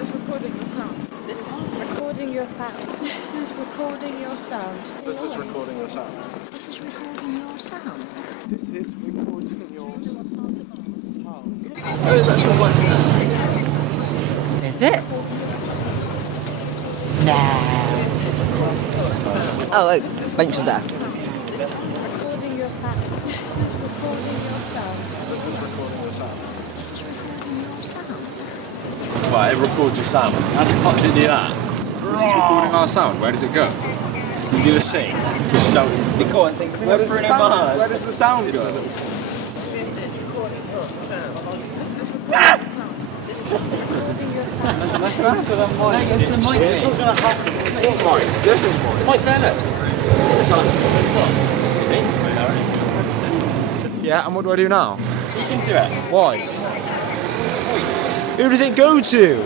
is recording your sound. This is recording your sound. This is recording your sound. This is recording your sound. This is recording your sound. This is recording your sound. Oh, it's actually working. Is it? No. Oh, look, bench is there. Recording your sound. This is recording your sound. This is recording your sound. This is recording your sound. Right, it records your sound. How the fuck does it do that? This is recording our sound. Where does it go? You just sing. Just shout. Go on, sing. Where does the sound go? Mike Bennett. Yeah, and what do I do now? Speak into it. Why? Who does it go to?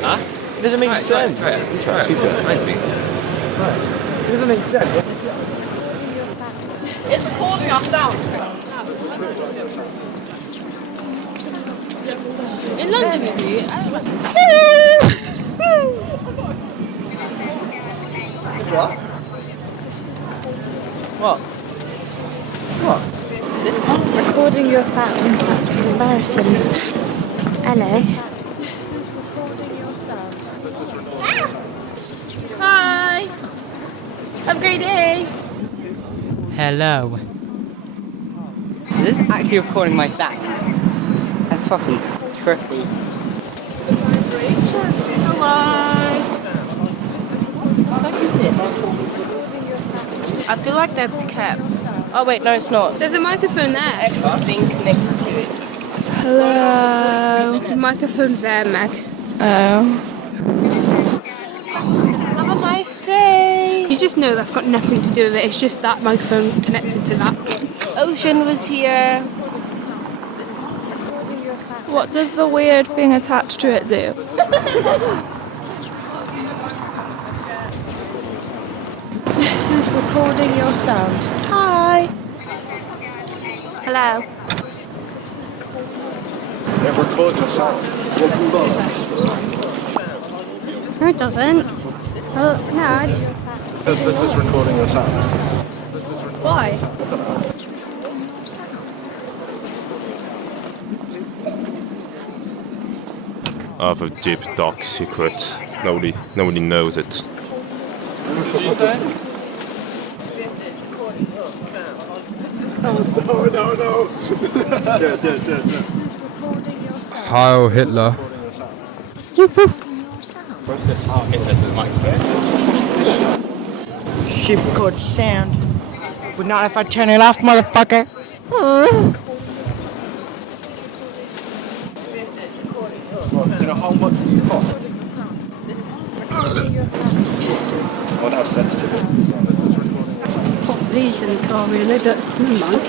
Huh? It doesn't make sense. Speak to it. Mine speak. It doesn't make sense. It's recording our sound. In London, maybe. It's what? What? What? This is recording your sound. That's embarrassing. Hello. This is recording your sound. This is recording your sound. Hi. Have a great day. Hello. This is actually recording my sound. That's fucking trippy. Hello. What is it? I feel like that's cap. Oh wait, no, it's not. There's a microphone there. Extra thing connected to it. Hello. Microphone there, Meg. Oh. Have a nice day. You just know that's got nothing to do with it. It's just that microphone connected to that. Ocean was here. What does the weird thing attached to it do? This is recording your sound. Hi. Hello. It records your sound. No, it doesn't. Oh, no, I just... It says this is recording your sound. This is recording Why? your sound. I don't know. I have a deep dark secret. Nobody knows it. What did you say? No. This is recording your sound. Heil Hitler. She records sound. But not if I turn it off, motherfucker. Do you know how much these cost? What how sensitive it is. This is recording your sound. Pop these in the car, really, but never mind.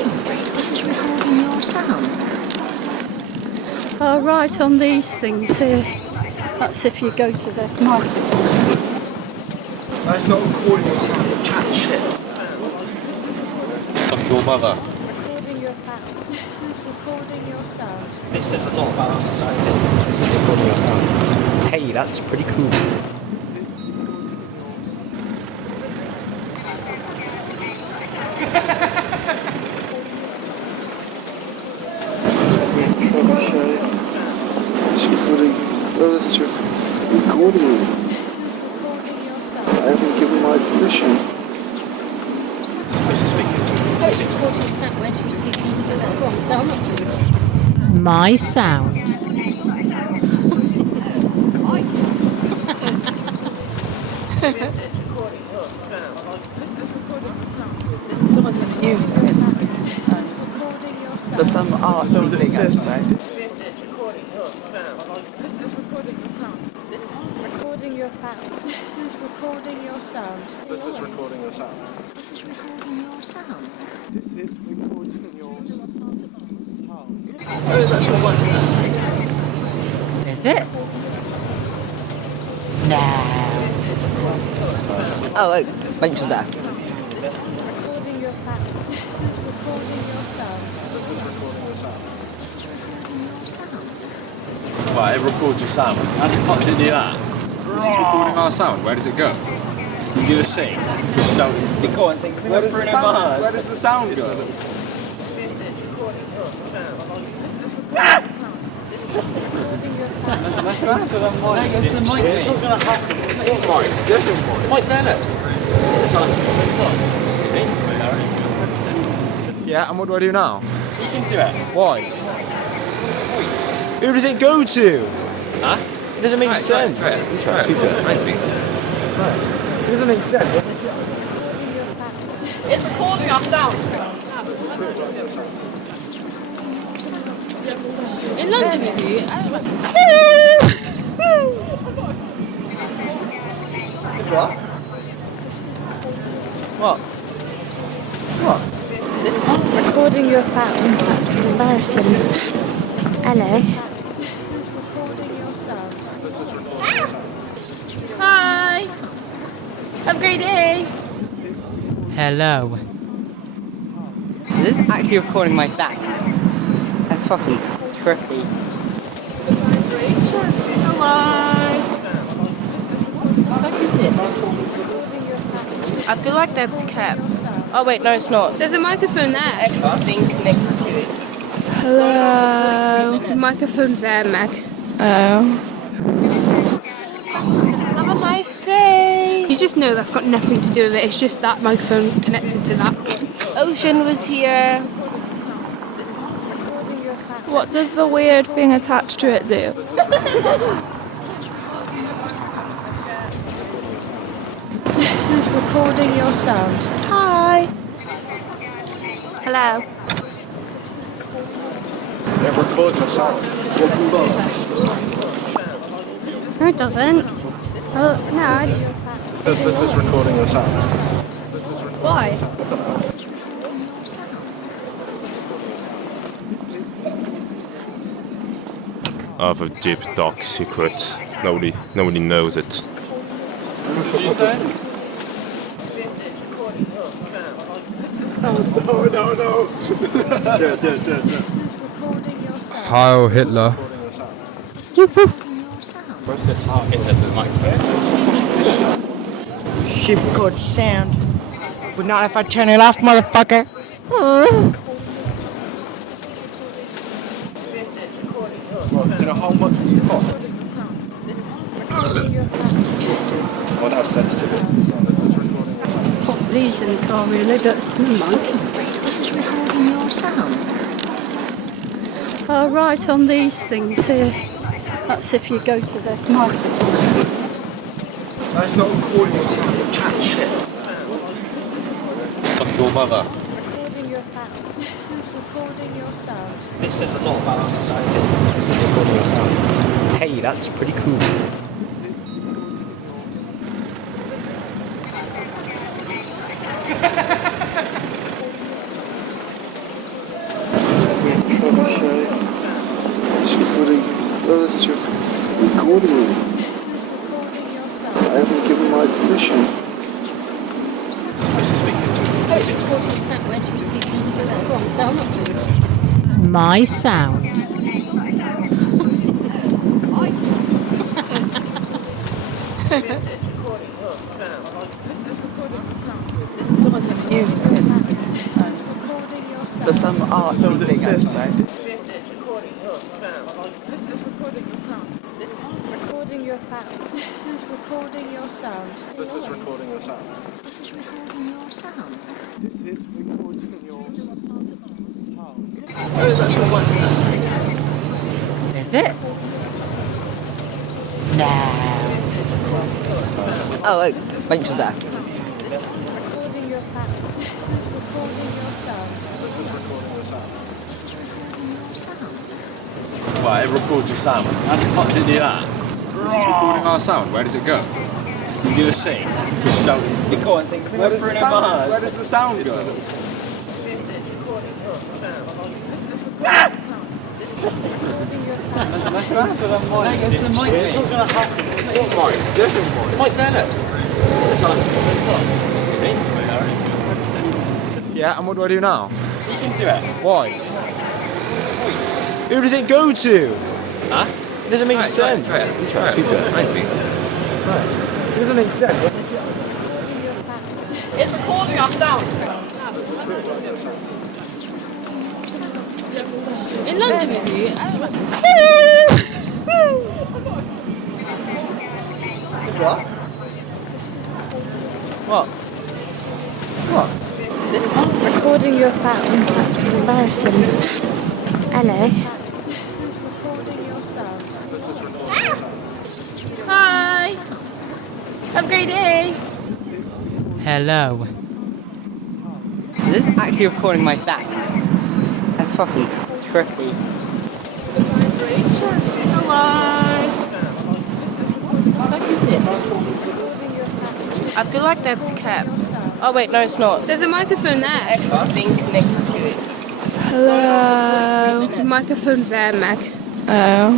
This is recording your sound. Oh, right, on these things here. That's if you go to the market. That's not recording your sound, you're chatting shit. Fuck your mother. Recording your sound. This is recording your sound. This says a lot about our society. This is recording your sound. Hey, that's pretty cool. It's recording. Oh, this is recording. I haven't given my permission. Supposed to speak into it. Oh, it's recording your sound. Where do we speak into it? No, I'm not doing this. My sound. Someone's going to use this. For some artsy thing, I suppose. This is recording your sound. This is recording your sound. This is recording your sound. This is recording your sound. This is recording your sound. This is recording your sound. Oh, it's actually working. Is it? No. Oh, look, bench is there. Recording your sound. This is recording your sound. This is recording your sound. This is recording your sound. Right, it records your sound. How the fuck did it do that? This is recording our sound. Where does it go? You gonna sing? Just shout. Go on, sing. Where does the sound go? Yeah, and what do I do now? Speak into it. Why? Who does it go to? Huh? It doesn't make sense. Speak to it. Speak. It doesn't make sense. It's recording our sound. In London, is it? It's what? What? What? This is recording your sound. That's embarrassing. Hello. Hi. Have a great day. Hello. This is actually recording my sound. That's fucking trippy. I feel like that's kept. Oh wait, no, it's not. There's a microphone there. Extra thing connected to it. Hello. The microphone there, Meg. Oh. Have a nice day. You just know that's got nothing to do with it. It's just that microphone connected to that. Ocean was here. What does the weird thing attached to it do? This is recording your sound. Hi. Hello. It records your sound. No, it doesn't. Oh, no, I just... It says this is recording your sound. Why? I have a deep dark secret. Nobody knows it. No. Heil Hitler. She records sound. But not if I turn it off, motherfucker. Do you know how much these cost? Well, how sensitive it is. Put these in the car really, but this is recording your sound. Oh, right, on these things here. That's if you go to the microphone. That's not recording your sound, you're chatting shit. Fuck your mother. Recording your sound. This is recording your sound. This says a lot about our society. This is recording your sound. Hey, that's pretty cool. This is recording me. I haven't given my permission. This is speaking to it. Oh, it's recording your sound. Where do you speak into it then? No, I'm not doing this. My sound. Someone's going to use this. But some artsy thing, I suppose. This is recording your sound. This is recording your sound. This is recording your sound. This is recording your sound. This is recording your sound. This is recording your sound. Oh, there's actually one there. Is it? No. Oh, wait, benches there. Recording your sound. This is recording your sound. This is recording your sound. This is recording your sound. Right, it records your sound. How the fuck did it do that? This is recording our sound. Where does it go? You gonna sing? Just shout. Go on, sing. Where does the sound go? It's not going to happen. What mic? Different mic. Mike Burners. Yeah, and what do I do now? Speak into it. Why? Who does it go to? Huh? It doesn't make sense. Speak to it. It doesn't make sense. It's recording our sound. In London, is it? It's what? What? What? This is recording your sound. That's embarrassing. Hello. Hi. Have a great day. Hello. This is actually recording my sound. That's fucking trippy. I feel like that's kept. Oh wait, no, it's not. There's a microphone there. Extra thing connected to it. Hello. The microphone there, Meg. Oh.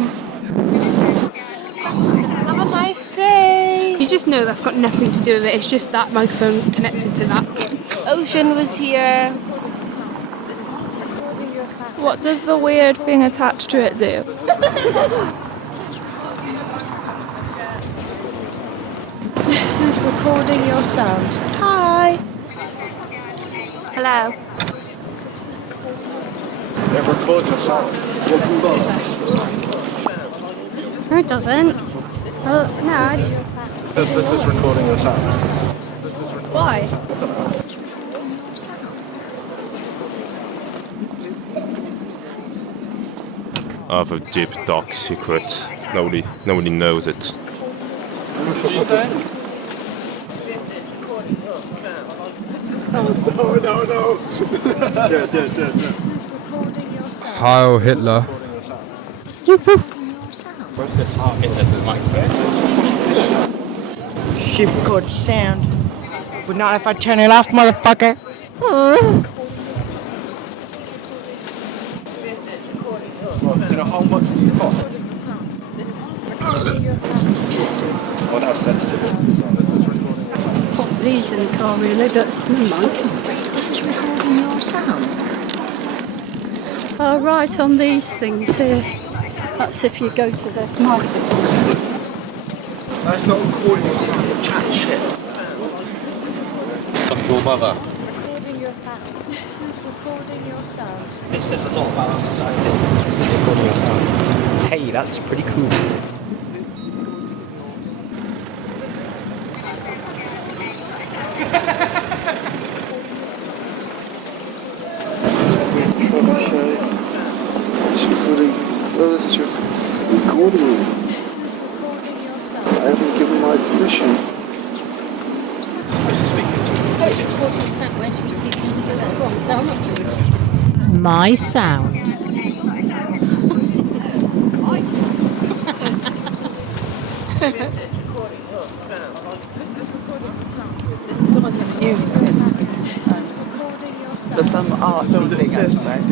Have a nice day. You just know that's got nothing to do with it. It's just that microphone connected to that. Ocean was here. What does the weird thing attached to it do? This is recording your sound. Hi. Hello. It records your sound. No, it doesn't. Oh, no, I just... This is recording your sound. Why? I have a deep, dark secret. Nobody knows it. No. Heil Hitler. She records sound. But not if I turn it off, motherfucker. Do you know how much these cost? Well, how sensitive it is as well. This is recording. Pop these in the car really, but never mind. This is recording your sound. Oh, right, on these things here. That's if you go to the microphone. That's not recording your sound, you're chatting shit. Fuck your mother. Recording your sound. This is recording your sound. This says a lot about our society. This is recording your sound. Hey, that's pretty cool. Trebuchet. It's recording. Oh, this is recording. I haven't given my permission. Supposed to speak into it. Oh, it's recording your sound. Where do you speak into that? Go on. No, I'm not doing this. My sound. Someone's going to use this for some artsy thing, I expect.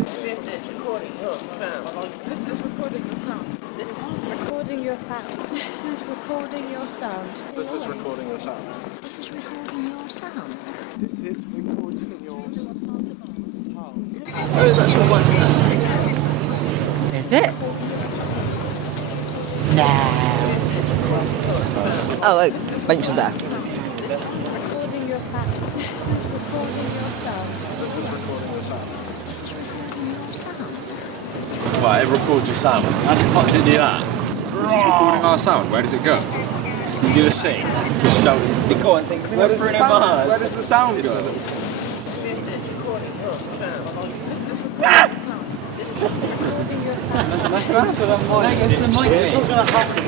Recording your sound. This is recording your sound. This is recording your sound. This is recording your sound. This is recording your sound. Oh, it's actually working now. Is it? No. Oh, look, benches there. Recording your sound. This is recording your sound. This is recording your sound. This is recording your sound. Right, it records your sound. How the fuck did it do that? This is recording our sound. Where does it go? You gonna sing? Just shout it. Go on, sing. Where does the sound go? Recording your sound. It's not gonna happen.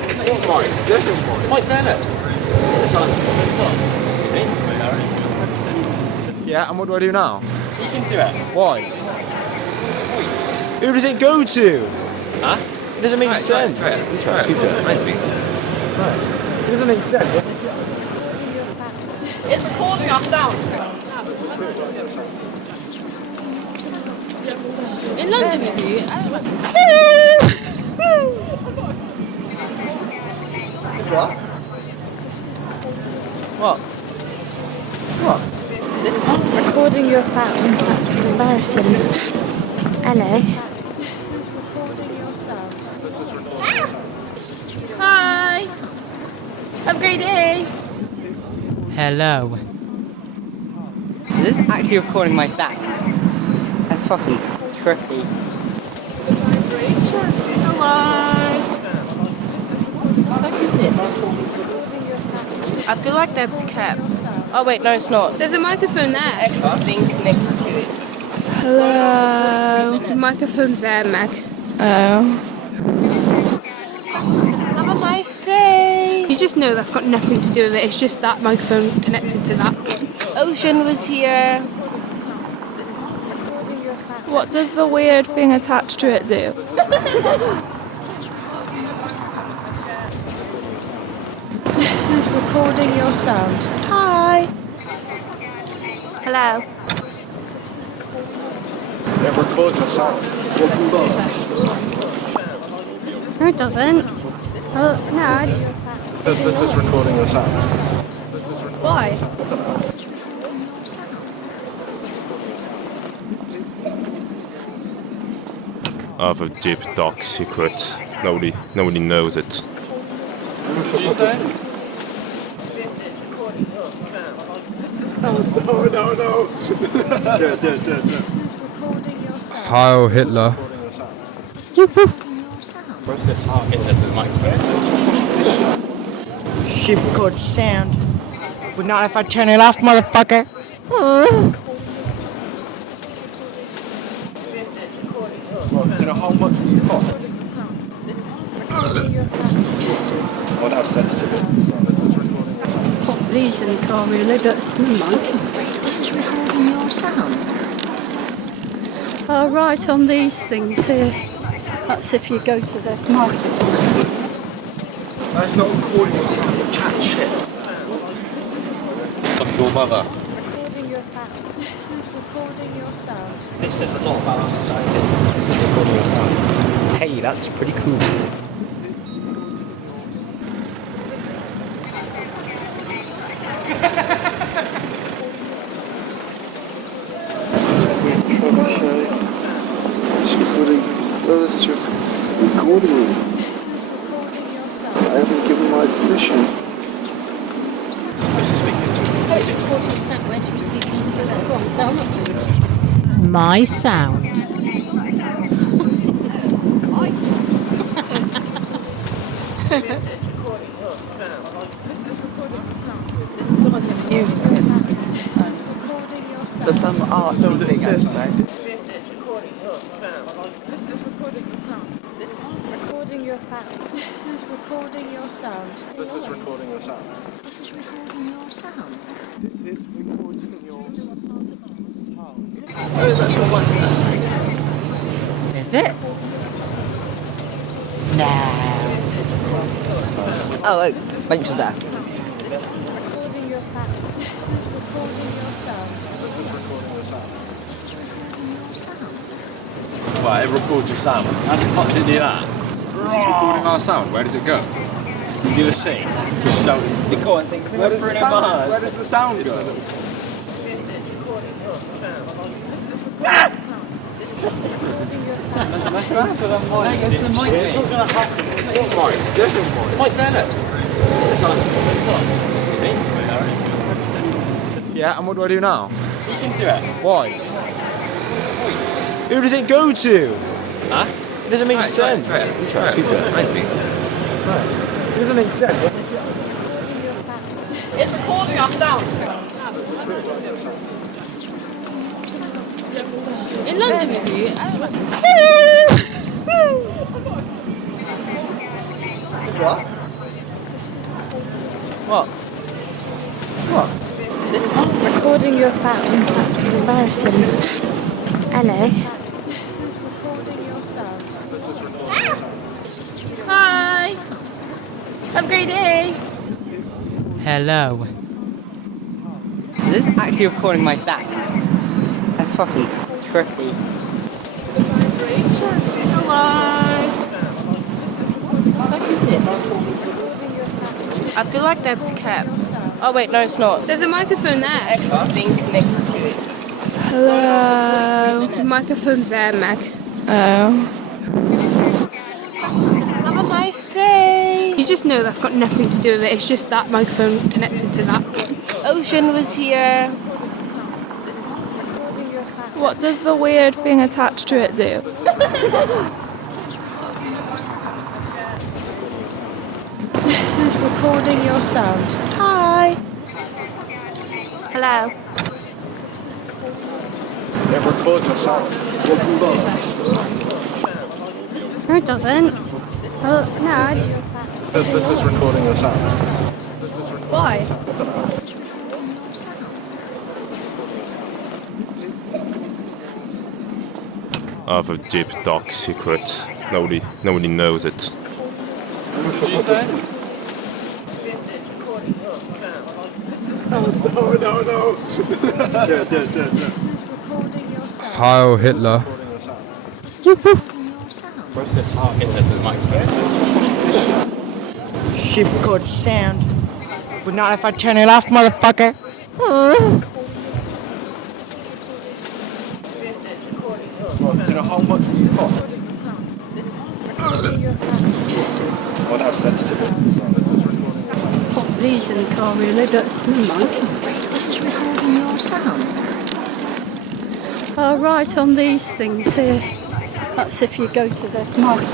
Yeah, and what do I do now? Speak into it. Why? Who does it go to? Huh? It doesn't make sense. Speak to it. It doesn't make sense. It's recording our sound. In London, is it? It's what? What? What? This is recording your sound. That's embarrassing. Hello. This is recording your sound. great day. Hello. Is this actually recording my sound? That's fucking trippy. I feel like that's kept. Oh wait, no, it's not. There's a microphone there. Extra thing connected to it. Hello. The microphone there, Meg. Oh. Have a nice day. You just know that's got nothing to do with it. It's just that microphone connected to that. Ocean was here. What does the weird thing attached to it do? This is recording your sound. Hi. Hello. It records your sound. No, it doesn't. Oh, no, I just... It says this is recording your sound. Why? I have a deep, dark secret. Nobody knows it. No. Heil Hitler. She records sound. But not if I turn it off, motherfucker. Do you know how much these cost? What how sensitive it is as well. Pop these in the car really, but never mind. This is recording your sound. Oh, right, on these things here. That's if you go to the market. That's not recording your sound, you're chatting shit. Suck your mother. Recording your sound. This is recording your sound. This says a lot about our society. This is recording your sound. Hey, that's pretty cool. Trebuchet. It's recording. Oh, this is recording me. I haven't given my permission. Supposed to speak into it. Oh, it's recording your sound. Where do you speak into that? No, I'm not doing this. My sound. Someone's going to use this. For some artsy thing, I suppose. Recording your sound. This is recording your sound. This is recording your sound. This is recording your sound. This is recording your sound. Oh, there's actually one there. Is it? No. Oh, look. Bench is there. Recording your sound. This is recording your sound. This is recording your sound. This is recording your sound. Right, it records your sound. How the fuck did it do that? This is recording our sound. Where does it go? You gonna sing? Just shout it. Go on, sing. Where does the sound go? It's not going to happen. Yeah, and what do I do now? Speak into it. Why? Who does it go to? Huh? It doesn't make sense. Speak to it. It doesn't make sense. It's recording our sound. In London, have you? It's what? What? What? This is recording your sound. That's embarrassing. Hello. This is recording your sound. Hi. Have a great day. Hello. Is this actually recording my sound? That's fucking trippy. I feel like that's kept. Oh wait, no, it's not. There's a microphone there. Extra thing connected to it. Hello. The microphone there, Meg. Oh. Have a nice day. You just know that's got nothing to do with it. It's just that microphone connected to that. Ocean was here. What does the weird thing attached to it do? This is recording your sound. Hi. Hello. It records your sound. No, it doesn't. Well, no, I just... It says this is recording your sound. Why? I have a deep, dark secret. Nobody knows it. What did you say? No. Yeah. Heil Hitler. She records sound. But not if I turn it off, motherfucker. Do you know how much these cost? That's interesting. I wonder how sensitive it is as well. Pop these in the car, really, but never mind. This is recording your sound. Oh, right, on these things here. That's if you go to the market.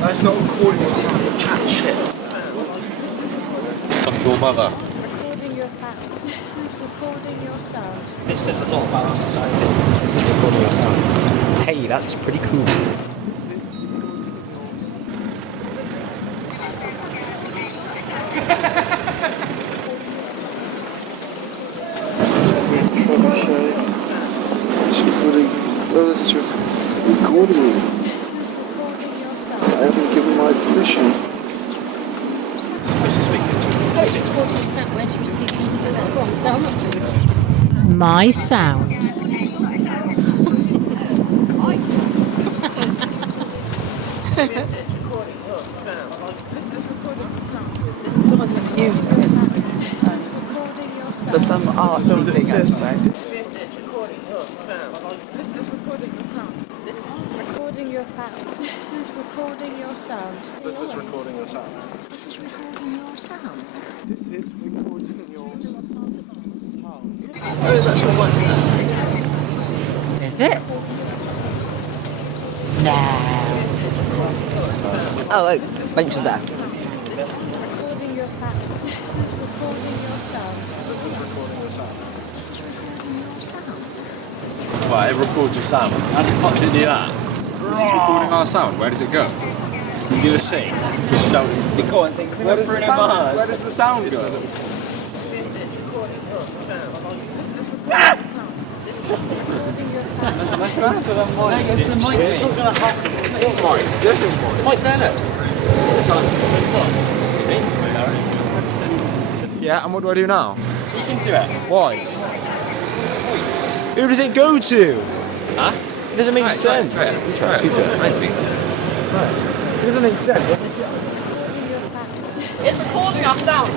That's not recording your sound, you're chatting shit. Fuck your mother. Recording your sound. This is recording your sound. This says a lot about our society. This is recording your sound. Hey, that's pretty cool. Trebuchet. It's recording. Oh, this is recording me. I haven't given my permission. This is speaking to Oh, it's recording your sound. Where do you speak into that? Go on. No, I'm not doing this. My sound. Someone's going to use this for some artsy thing, I expect. Recording your sound. This is recording your sound. This is recording your sound. This is recording your sound. This is recording your sound. Oh, there's actually one there. Is it? No. Oh, look. Bench is there. Recording your sound. This is recording your sound. This is recording your sound. This is recording your sound. Right, it records your sound. How the fuck did it do that? This is recording our sound. Where does it go? You do a sing. Just shout it. Go on, sing. Where does the sound go? Recording your sound. Yeah, and what do I do now? Speak into it. Why? Who does it go to? Huh? It doesn't make sense. Speak to it. Speak to it. It doesn't make sense. It's recording our sound.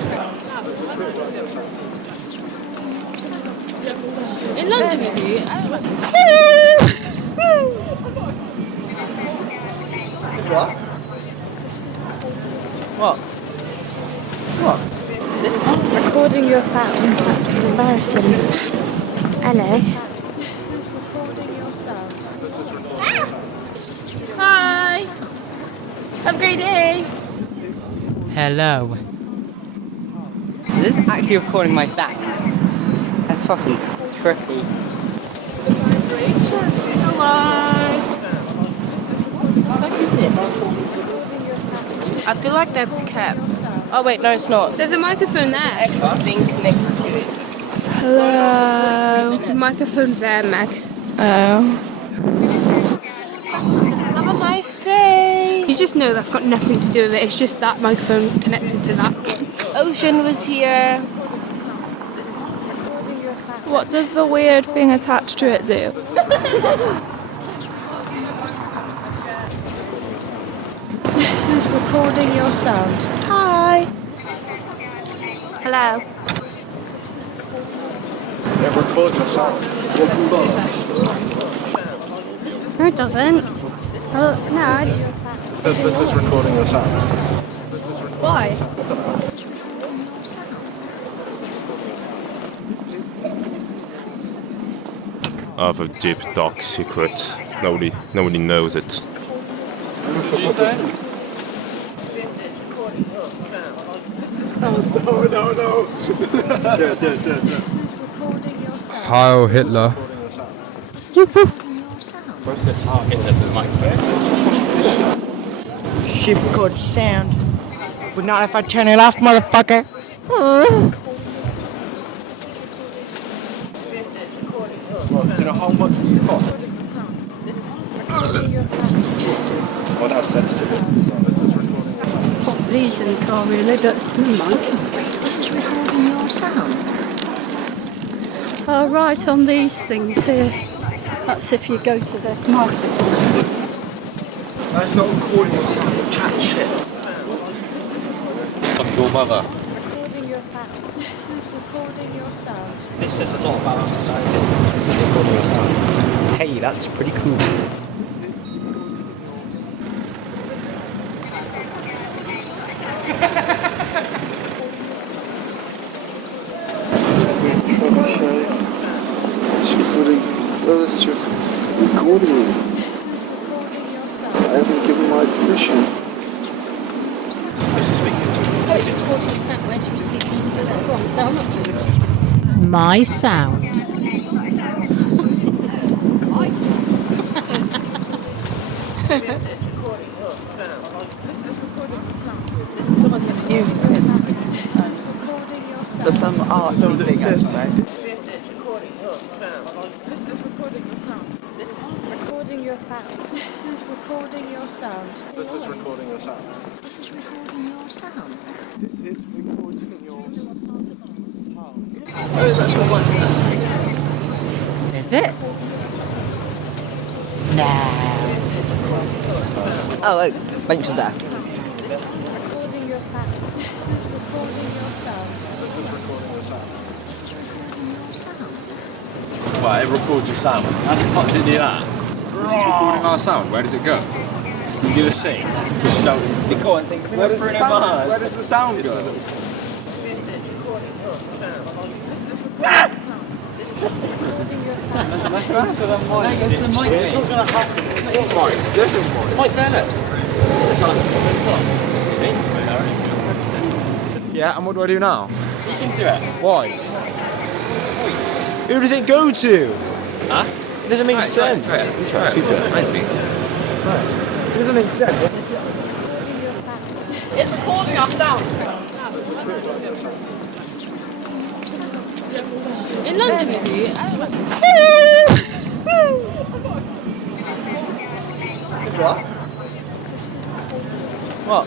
In London, you do? It's what? What? This is recording your sound. That's embarrassing. Hello. This is recording your sound. Hi. Have a great day. Hello. This is actually recording my sound. That's fucking tricky. Hello. What is it? I feel like that's kept. Oh wait, no, it's not. There's a microphone there. Extra thing connected to it. Hello. The microphone there, Meg. Oh. Have a nice day. You just know that's got nothing to do with it. It's just that microphone connected to that. Ocean was here. What does the weird thing attached to it do? This is recording your sound. Hi. Hello. It records your sound. No, it doesn't. Well, no, I just... It says this is recording your sound. Why? I have a deep, dark secret. Nobody knows it. No. Heil Hitler. She records sound. But not if I turn it off, motherfucker. Do you know how much these cost? What how sensitive it is. Pop these in the car really, but never mind. This is recording your sound. Oh, right, on these things here. That's if you go to the market. That's not recording your sound, you're chatting shit. Fuck your mother. Recording your sound. This is recording your sound. This says a lot about our society. This is recording your sound. Hey, that's pretty cool. Trebuchet. It's recording. Oh, this is recording you. I haven't given my permission. This is speaking to Oh, it's recording your sound. Where do you speak into that? Go on. No, I'm not doing this. My sound. Someone's going to use this for some artsy thing, I suppose. This is recording your sound. This is recording your sound. This is recording your sound. This is recording your sound. This is recording your sound. This is recording your sound. Is it? No. Oh, mention that. Recording your sound. This is recording your sound. This is recording your sound. This is recording your sound. Right, it records your sound. How the fuck did it do that? This is recording our sound. Where does it go? You're gonna sing. Just shout. Go on, sing. Where does the sound go? Yeah, and what do I do now? Speak into it. Why? Who does it go to? Huh? It doesn't make sense. Try it. It doesn't make sense. It's recording our sound. In London, maybe? I don't know. It's what? What?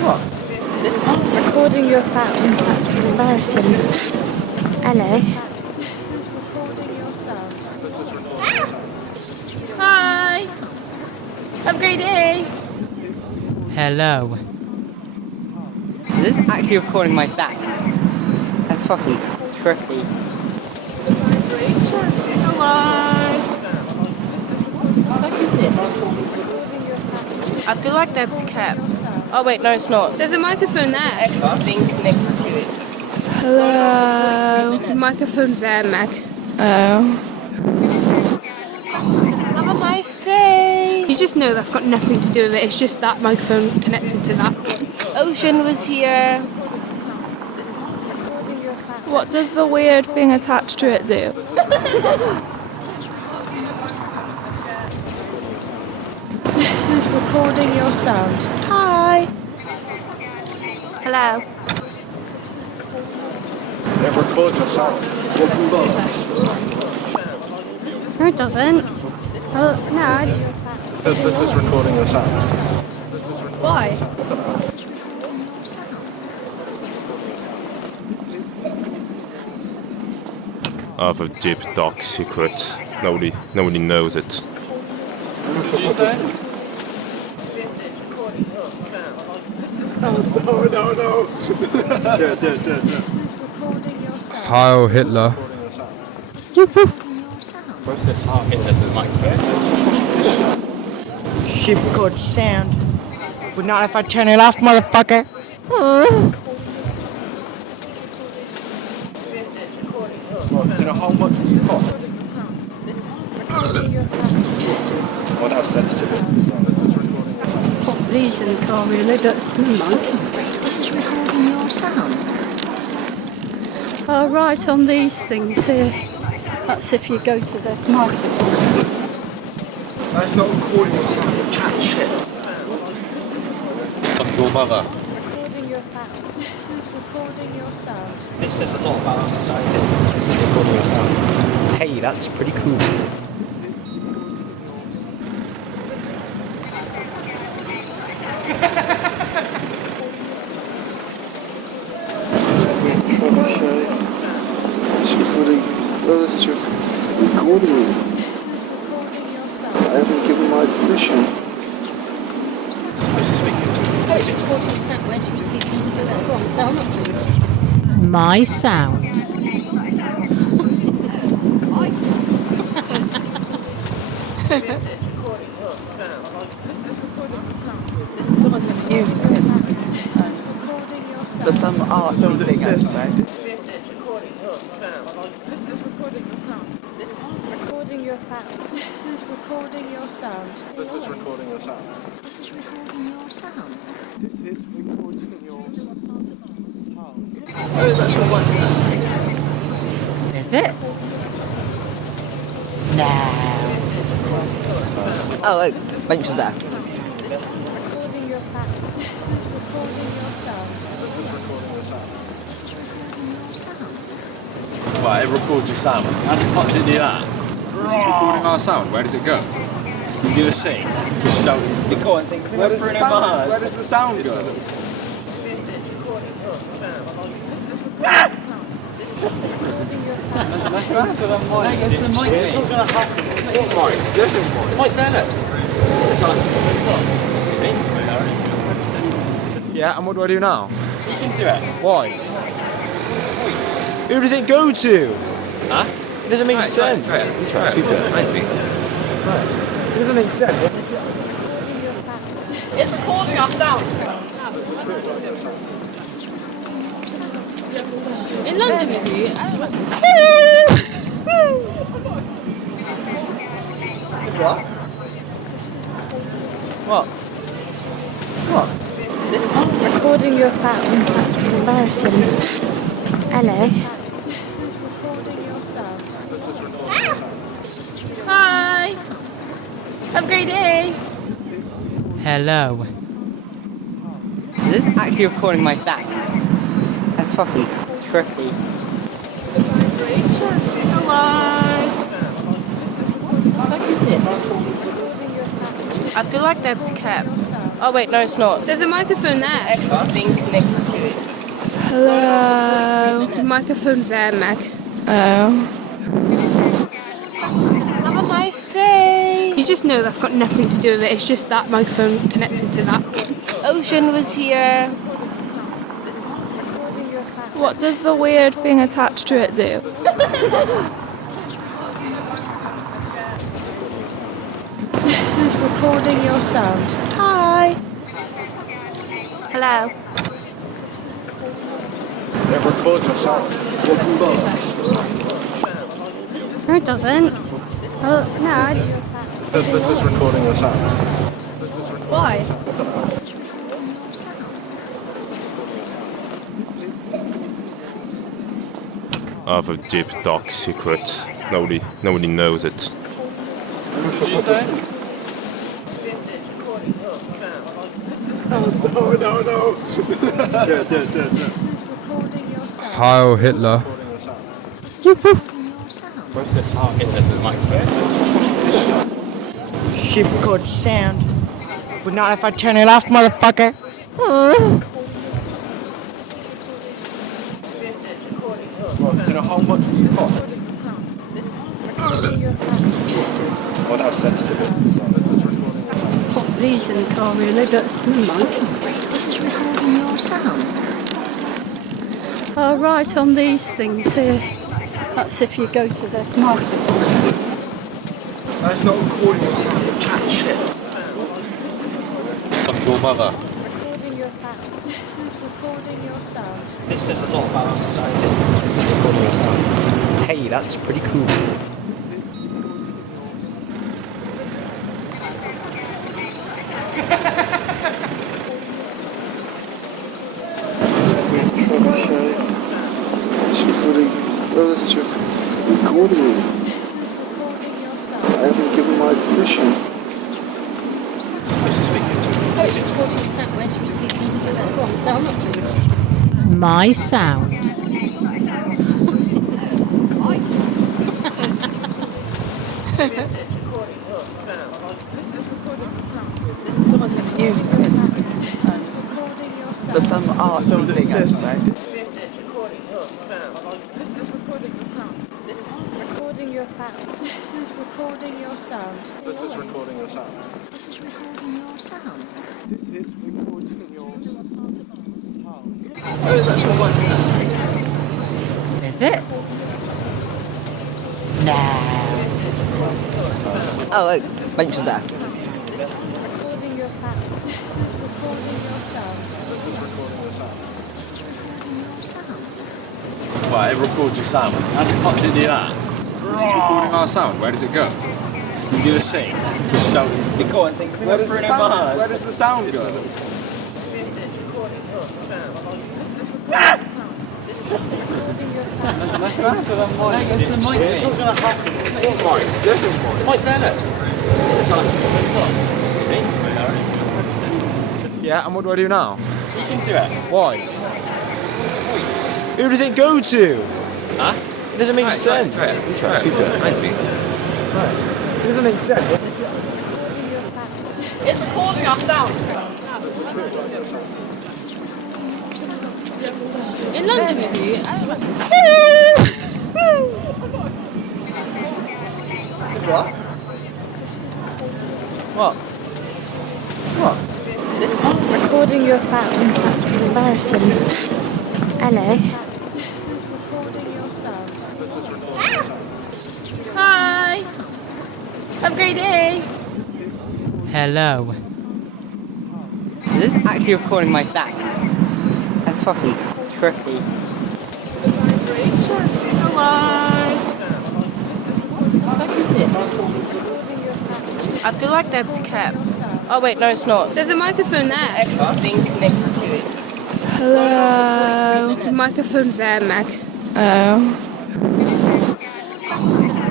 What? This is recording your sound. That's embarrassing. Hello. This is recording your sound. This is recording your sound. Hi. Have a great day. Hello. This is actually recording my sound. That's fucking tricky. I feel like that's cap. Oh wait, no, it's not. There's a microphone there. Extra thing connected to it. Hello. The microphone there, Meg. Oh. Have a nice day. You just know that's got nothing to do with it. It's just that microphone connected to that. Ocean was here. What does the weird thing attached to it do? This is recording your sound. Hi. Hello. It records your sound. No, it doesn't. Oh, no, I just... It says this is recording your sound. Why? I have a deep, dark secret. Nobody knows it. No. Heil Hitler. She records sound. But not if I turn it off, motherfucker. Do you know how much these cost? What how sensitive it is as well. Pop these in the car, really. Never mind. This is recording your sound. Oh, right, on these things here. That's if you go to the microphone. That's not recording your sound, you're chatting shit. Suck your mother. Recording your sound. This is recording your sound. This says a lot about our society. This is recording your sound. Hey, that's pretty cool. Trebuchet. It's recording. Oh, this is recording me. I haven't given my permission. Supposed to speak into it. Oh, it's recording your sound. Where do you speak into it? No, I'm not doing this. My sound. Someone's going to use this for some artsy thing, I expect. This is recording your sound. This is recording your sound. This is recording your sound. This is recording your sound. This is recording your sound. This is recording your sound. This is recording your sound. Is it? No. Oh, bench is there. Recording your sound. This is recording your sound. This is recording your sound. Right, it records your sound. How the fuck did it do that? This is recording our sound. Where does it go? You gonna sing? Just shout. Go on, sing. Where does the sound go? Yeah, and what do I do now? Speak into it. Why? Who does it go to? Huh? It doesn't make sense. Speak to it. Might speak to it. It doesn't make sense. It's recording our sound. In London, is it? I don't know. What? This is recording your sound. That's embarrassing. Hello. This is recording your sound. Hi. Have a great day. Hello. This is actually recording my sound. That's fucking tricky. Hello. What is it? I feel like that's kept. Oh wait, no, it's not. There's a microphone there. Extra thing connected to it. Hello. The microphone there, Meg. Oh. Have a nice day. You just know that's got nothing to do with it. It's just that microphone connected to that. Ocean was here. What does the weird thing attached to it do? This is recording your sound. Hi. Hello. It records your sound. No, it doesn't. Oh, no, I just... It says this is recording your sound. Why? I have a deep, dark secret. Nobody knows it. What did you say? No. Heil Hitler. She records sound. But not if I turn it off, motherfucker. Do you know how much these cost? What how sensitive it is as well. This is recording. Pop these in the car, really. Never mind. This is recording your sound. Oh, right, on these things here. That's if you go to the microphone. That's not recording your sound, you're chatting shit. your mother. Recording your sound. This is recording your sound. This says a lot about our society. This is recording your sound. Hey, that's pretty cool. Trebuchet. It's recording. Oh, this is recording me. I haven't given my permission. Supposed to speak into it. Oh, it's recording your sound. Where do we speak into it? Go on. No, I'm not doing this. My sound. Someone's going to use this for some artsy thing, I suppose. This is recording your sound. This is recording your sound. This is recording your sound. This is recording your sound. This is recording your sound. This is recording your sound. Oh, is that someone? Is it? No. Oh, look, Rachel's there. Recording your sound. This is recording your sound. This is recording your sound. This is recording your sound. Right, it records your sound. How the fuck did it do that? This is recording our sound. Where does it go? You gonna sing? Just shout. Go on, sing. Where does the sound go? It's not going to happen. What Mike? This is Mike. Mike Bennett. Yeah, and what do I do now? Speak into it. Why? Who does it go to? Huh? It doesn't make sense. Speak to it. It doesn't make sense. It's recording our sound. In London, maybe? It's what? What? What? This is recording your sound. That's embarrassing. Hello. This is recording your sound. This is recording your sound. Hi. Have a great day. Hello. Is this actually recording my sound? That's fucking tricky. Hello. I feel like that's Cap. Oh wait, no, it's not. There's a microphone there. I think next to it. Hello. The microphone there, Meg. Oh.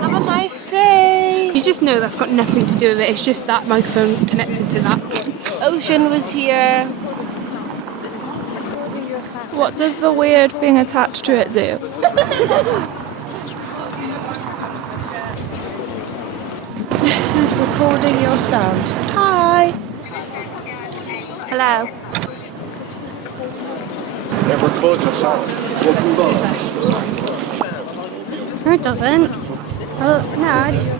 Have a nice day. You just know that's got nothing to do with it. It's just that microphone connected to that. Ocean was here. What does the weird thing attached to it do? This is recording your sound. Hi. Hello. It records your sound. No, it doesn't. Oh, no, I just...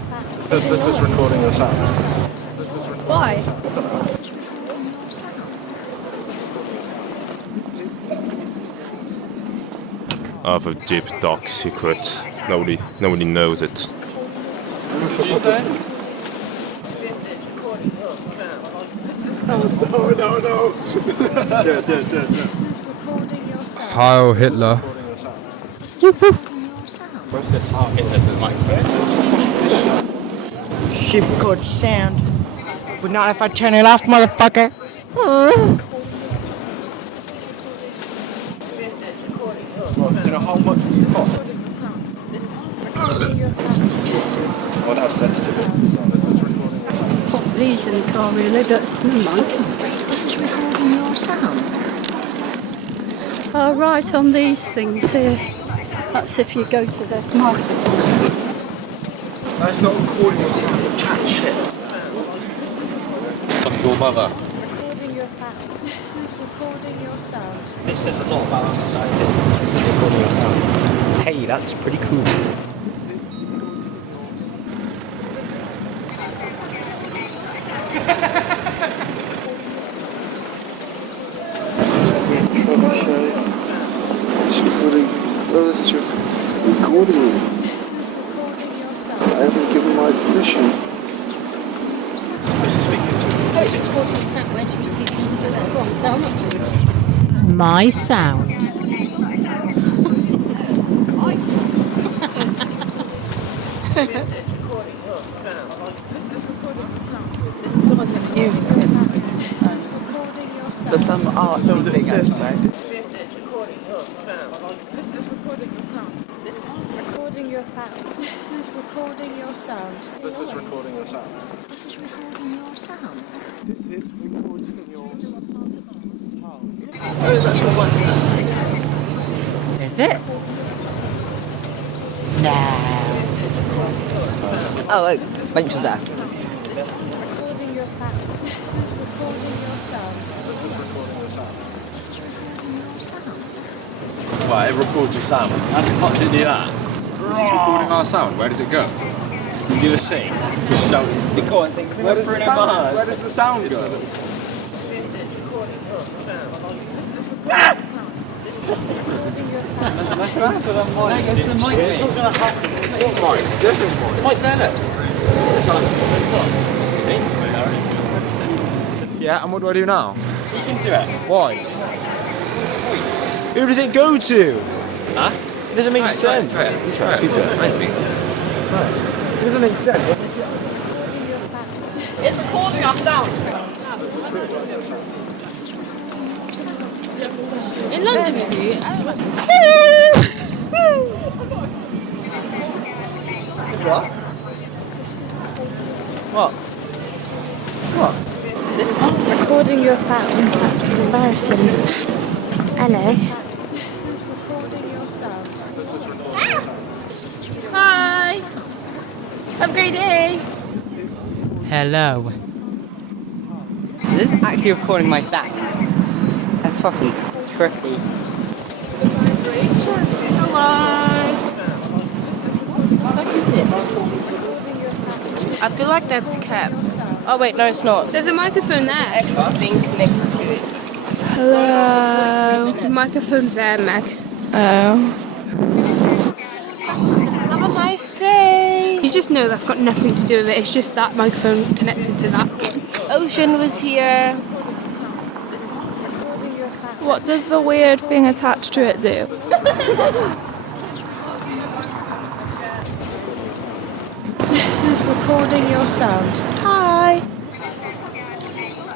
This is recording your sound. Why? I have a deep, dark secret. Nobody knows it. Did you say? No. Heil Hitler. She records sound. But not if I turn it off, motherfucker. Do you know how much these cost? What how sensitive it is as well. Pop these in the car, really, but never mind. This is recording your sound. Oh, right, on these things here. That's if you go to the microphone. That's not recording your sound. You're chatting shit. Fuck your mother. Recording your sound. This is recording your sound. This says a lot about our society. This is recording your sound. Hey, that's pretty cool. Trebuchet. It's recording. Oh, this is recording me. I haven't given my permission. Supposed to speak into it. Oh, it's 40%. Where do you speak into that? Go on. No, I'm not doing this. My sound. Someone's going to use this for some artsy thing, I expect. This is recording your sound. This is recording your sound. This is recording your sound. This is recording your sound. This is recording your sound. This is recording your sound. Oh, is that still working? Is it? No. Oh, look, Rachel's there. Recording your sound. This is recording your sound. This is recording your sound. This is recording your sound. Well, it records your sound. How the fuck did it do that? This is recording our sound. Where does it go? You gonna sing? Just shout. Go on, sing. Where does the sound go? Yeah, and what do I do now? Speak into it. Why? Who does it go to? Huh? It doesn't make sense. Speak to it. Mine's me. It doesn't make sense. It's recording our sound. In London, maybe? It's what? What? What? This is recording your sound. That's embarrassing. Hello. This is recording your sound. This is recording your sound. Hi. Have a great day. Hello. This is actually recording my sound. That's fucking trippy. Hello. What is it? I feel like that's Cap. Oh wait, no, it's not. There's a microphone there. Extra thing connected to it. Hello. The microphone there, Meg. Oh. Have a nice day. You just know that's got nothing to do with it. It's just that microphone connected to that. Ocean was here. What does the weird thing attached to it do? This is recording your sound. Hi.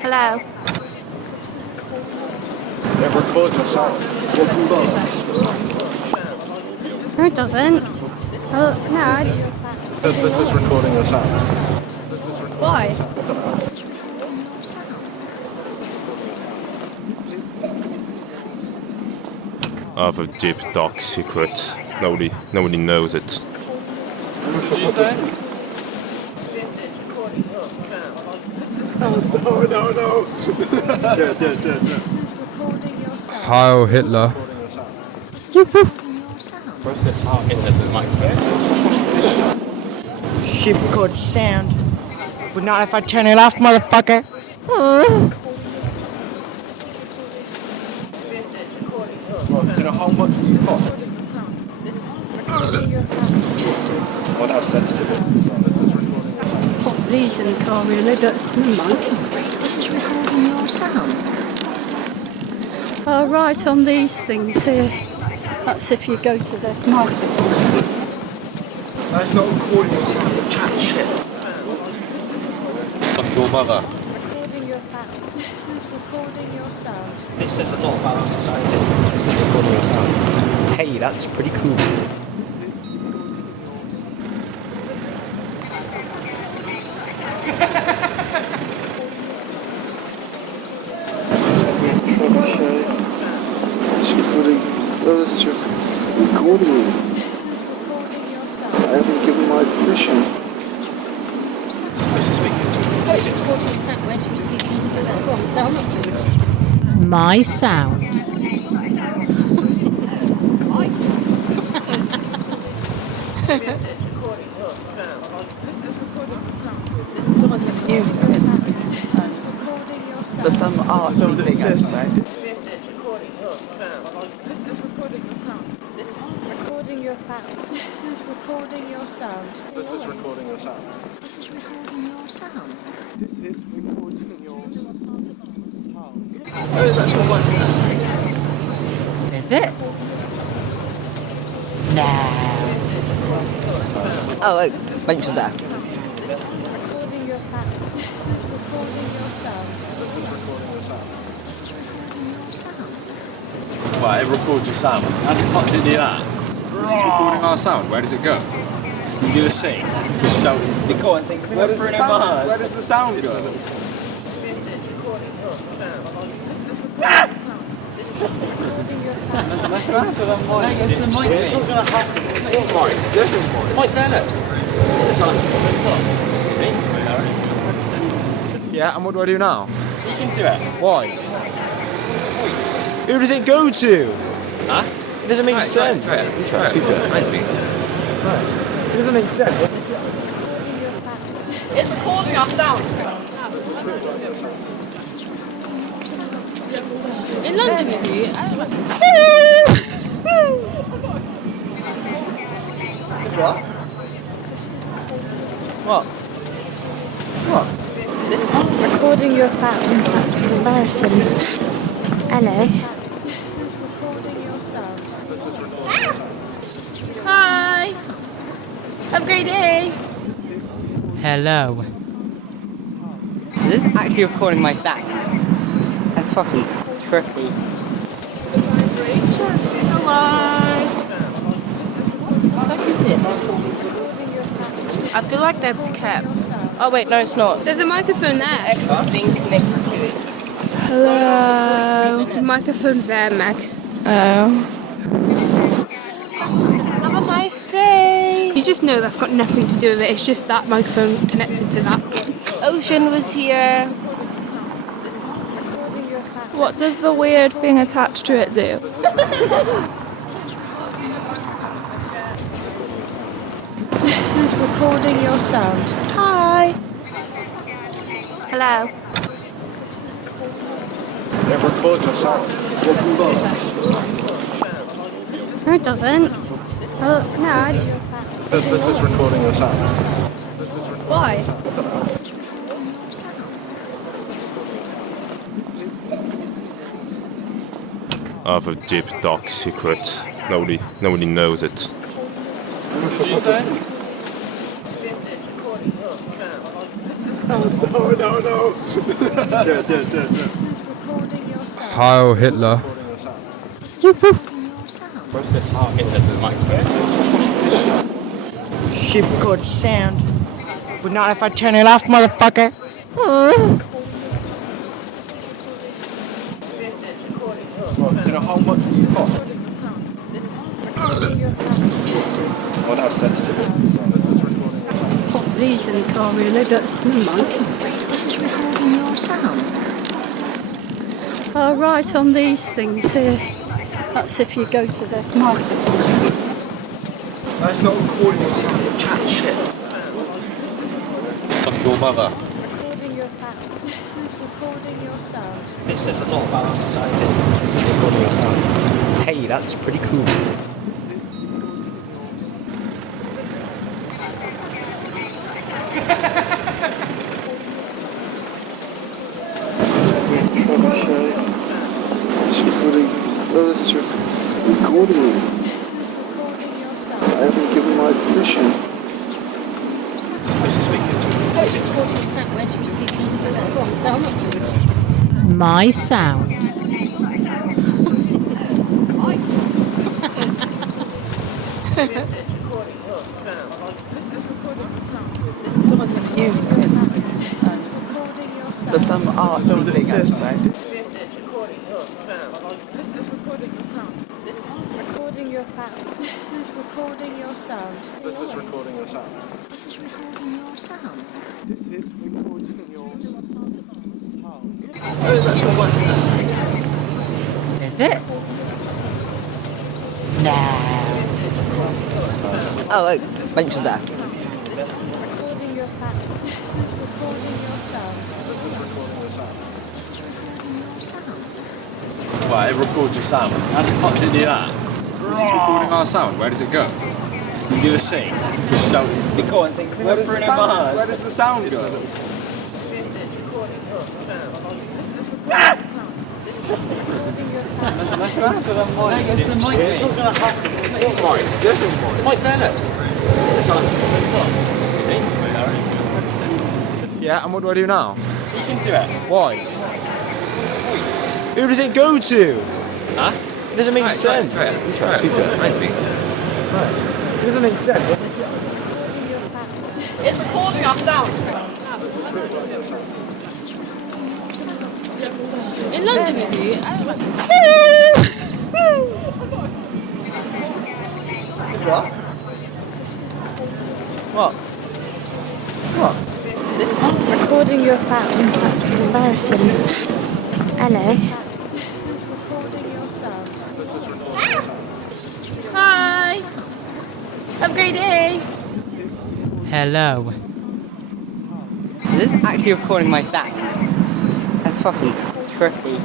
Hello. It records your sound. No, it doesn't. Oh, no, I just... It says this is recording your sound. This is recording Why? your sound. I don't know. I have a deep, dark secret. Nobody knows it. What did you say? No. Heil Hitler. She records sound. But not if I turn it off, motherfucker. Do you know how much these cost? What how sensitive it is as well. This is recording. Pop these in the car, really, but never mind. This is recording your sound. Oh, right, on these things here. That's if you go to the market. That's not recording your sound, the chat shit. Fuck your mother. Recording your sound. This is recording your sound. This says a lot about our society. This is recording your sound. Hey, that's pretty cool. Trebuchet. It's recording. Oh, this is recording me. I haven't given my permission. Supposed to speak into it. Oh, it's 40%. Where do you speak into that? Go on. No, I'm not doing this. My sound. Someone's going to use this for some artsy thing, I expect. This is recording your sound. This is recording your sound. This is recording your sound. This is recording your sound. This is recording your sound. This is recording your Oh, there's actually one there. Is it? No. Oh, look, benches there. Recording your sound. This is recording your sound. This is recording your sound. Well, it records your sound. How the fuck did it do that? This is recording our sound. Where does it go? You gonna sing? Just shout. Go on, sing. Where does the sound go? Yeah, and what do I do now? Speak into it. Why? Who does it go to? Huh? It doesn't make sense. Speak to it. It doesn't make sense. It's recording our sound. In London, is it? It's what? What? What? This is recording your sound. That's embarrassing. Hello. This is recording your sound. Hi. Have a great day. Hello. This is actually recording my sound. That's fucking trippy. Hello. What is it? I feel like that's cap. Oh wait, no, it's not. There's a microphone there. Extra thing connected to it. Hello. The microphone there, Meg. Oh. Have a nice day. You just know that's got nothing to do with it. It's just that microphone connected to that. Ocean was here. What does the weird thing attached to it do? This is recording your sound. Hi. Hello. It records your sound. No, it doesn't. Oh, no, I just... It says this is recording your sound. Why? I have a deep dark secret. Nobody knows it. No. Heil Hitler. She records sound. But not if I turn it off, motherfucker. Do you know how much these cost? What how sensitive it is as well. This is recording. Pop these in the car really, but never mind. This is recording your sound. Oh, right, on these things here. That's if you go to the microphone. That's not recording your sound, you're chatting shit. Fuck your mother. Recording your sound. This is recording your sound. This says a lot about our society. This is recording your sound. Hey, that's pretty cool. Trebuchet. It's recording. Oh, this is recording me. I haven't given my permission. Supposed to speak into it. Oh, it's recording your sound. Where do you speak into it? No, I'm not doing this. My sound. Someone's going to use this. For some artsy thing, I suppose. Recording your sound. This is recording your sound. This is recording your sound. This is recording your sound. This is recording your sound. Oh, there's actually one there. Is it? No. Oh, look, benches there. Recording your sound. This is recording your sound. This is recording your sound. Well, it records your sound. How the fuck did it do that? This is recording our sound. Where does it go? You gonna sing? Just shout. Go on, sing. Where does the sound go? This Yeah, and what do I do now? Speak into it. Why? Who does it go to? Huh? It doesn't make sense. Speak to it. Right, speak. It doesn't make sense. It's recording our sound. In London, is it? It's what? What? What? This is recording your sound. That's embarrassing. Hello. Hi. Have a great day. Hello. This is actually recording my sound. That's fucking tricky.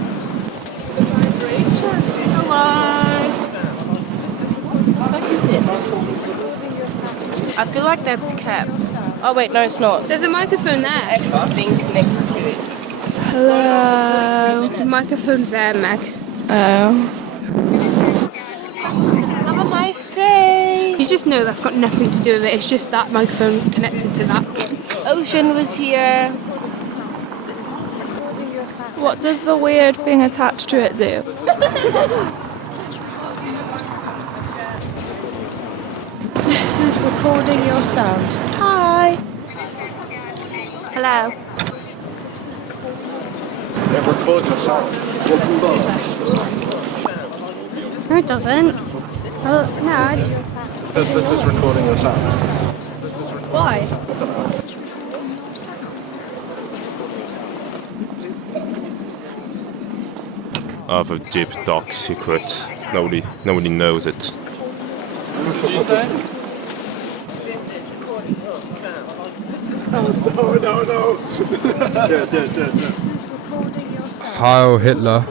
I feel like that's kept. Oh wait, no, it's not. There's a microphone there. Extra thing connected to it. Hello. The microphone there, Meg. Oh. Have a nice day. You just know that's got nothing to do with it. It's just that microphone connected to that. Ocean was here. What does the weird thing attached to it do? This is recording your sound. Hi. Hello. It records your sound. No, it doesn't. Oh, no, I just... It says this is recording your sound. Why? Of a deep dark secret. Nobody knows it. What did you say? No. Heil Hitler.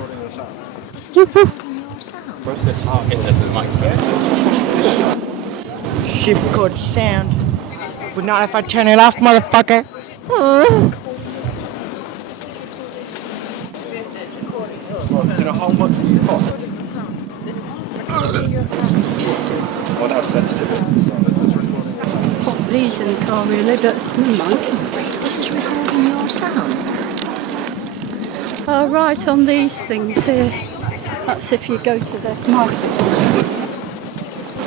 She records sound. But not if I turn it off, motherfucker. Do you know how much these cost? I wonder how sensitive it is as well. Put these in the car, really, but never mind. This is recording your sound. Oh, right, on these things here. That's if you go to the market.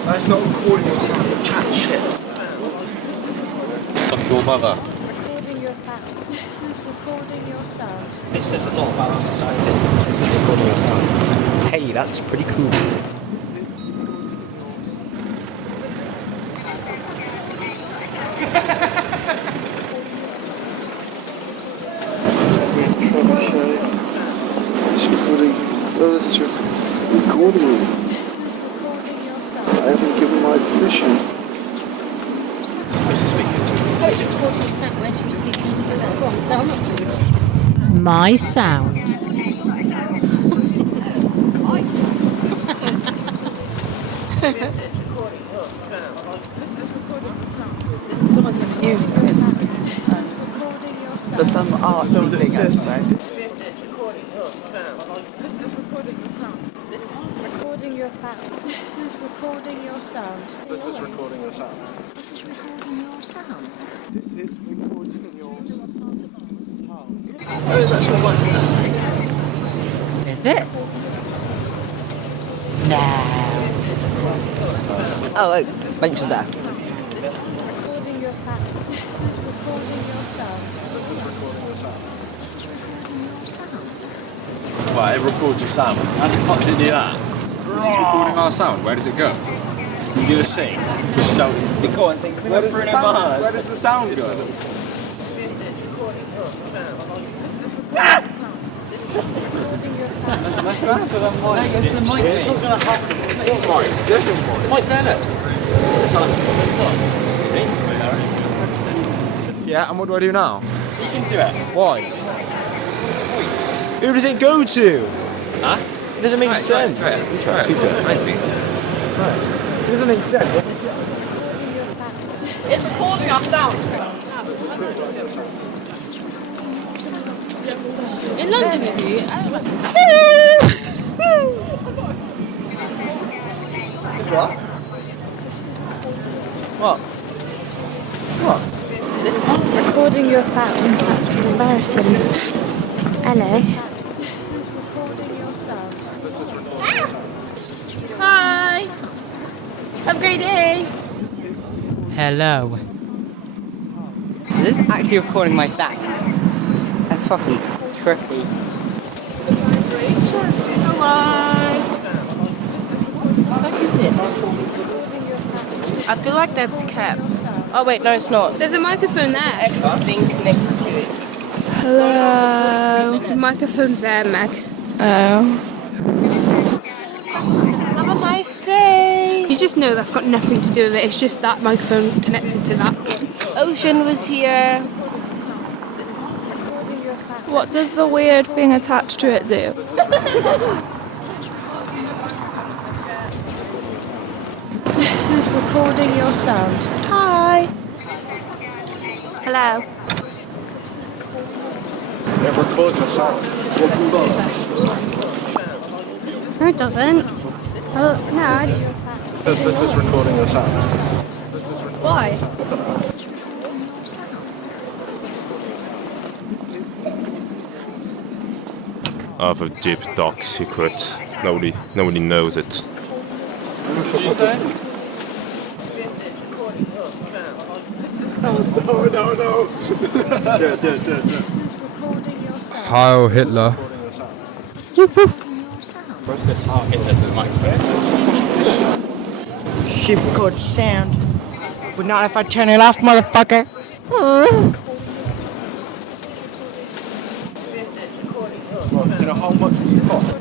That's not recording your sound, you're chatting shit. Fuck your mother. Recording your sound. This is recording your sound. This says a lot about our society. This is recording your sound. Hey, that's pretty cool. Trebuchet. It's recording. Oh, this is recording me. I haven't given my permission. Supposed to speak into it. Oh, it's recording your sound. Where do you speak into it? Go on. No, I'm not doing this. My sound. Someone's going to use this for some artsy thing, I expect. Recording your sound. This is recording your sound. This is recording your sound. This is recording your sound. This is recording your sound. Is it? No. Oh, mention that. Recording your sound. This is recording your sound. This is recording your sound. This is recording your sound. Right, it records your sound. How the fuck does it do that? This is recording our sound. Where does it go? You gonna sing? Just shout. Go on, sing. Where does the sound go? Yeah, and what do I do now? Speak into it. Why? Who does it go to? Huh? It doesn't make sense. Speak to it. Speak. It doesn't make sense. It's recording our sound. In London, is it? What? What? What? This is recording your sound. That's embarrassing. Hello. Hi. Have a great day. Hello. This is actually recording my sound. That's fucking tricky. Hello. What is it? I feel like that's cap. Oh wait, no, it's not. There's a microphone there. Extra thing connected to it. Hello. The microphone's there, Meg. Oh. Have a nice day. You just know that's got nothing to do with it. It's just that microphone connected to that. Ocean was here. What does the weird thing attached to it do? This is recording your sound. Hi. Hello. It records your sound. No, it doesn't. Oh, no, I just... It says this is recording your sound. Why? I have a deep dark secret. Nobody knows it. No. Heil Hitler. She records sound. But not if I turn it off, motherfucker. Do you know how much these cost?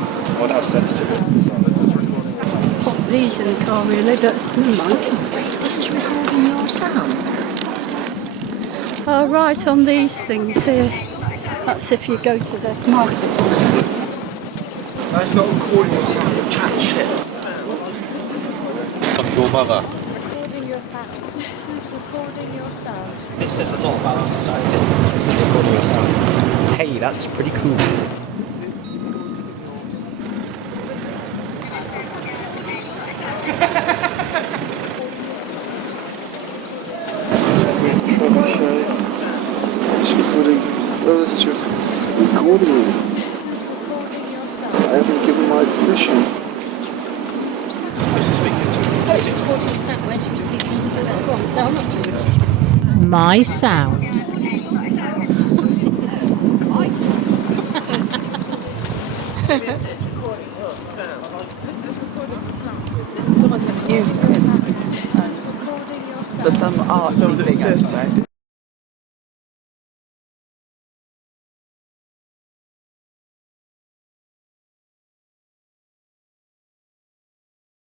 I wonder how sensitive it is as well. Pop these in the car, really. Never mind. This is recording your sound. Oh, right, on these things here. That's if you go to the microphone. That's not recording your sound, you're chatting shit. Fuck your mother. Recording your sound. This is recording your sound. This says a lot about our society. This is recording your sound. Hey, that's pretty cool. Trebuchet. It's recording. Oh, this is recording me. I haven't given my permission. Supposed to speak into it. Oh, it's recording your sound. Where do you speak into that? No, I'm not doing this. My sound. Someone's going to use this for some artsy thing, I expect.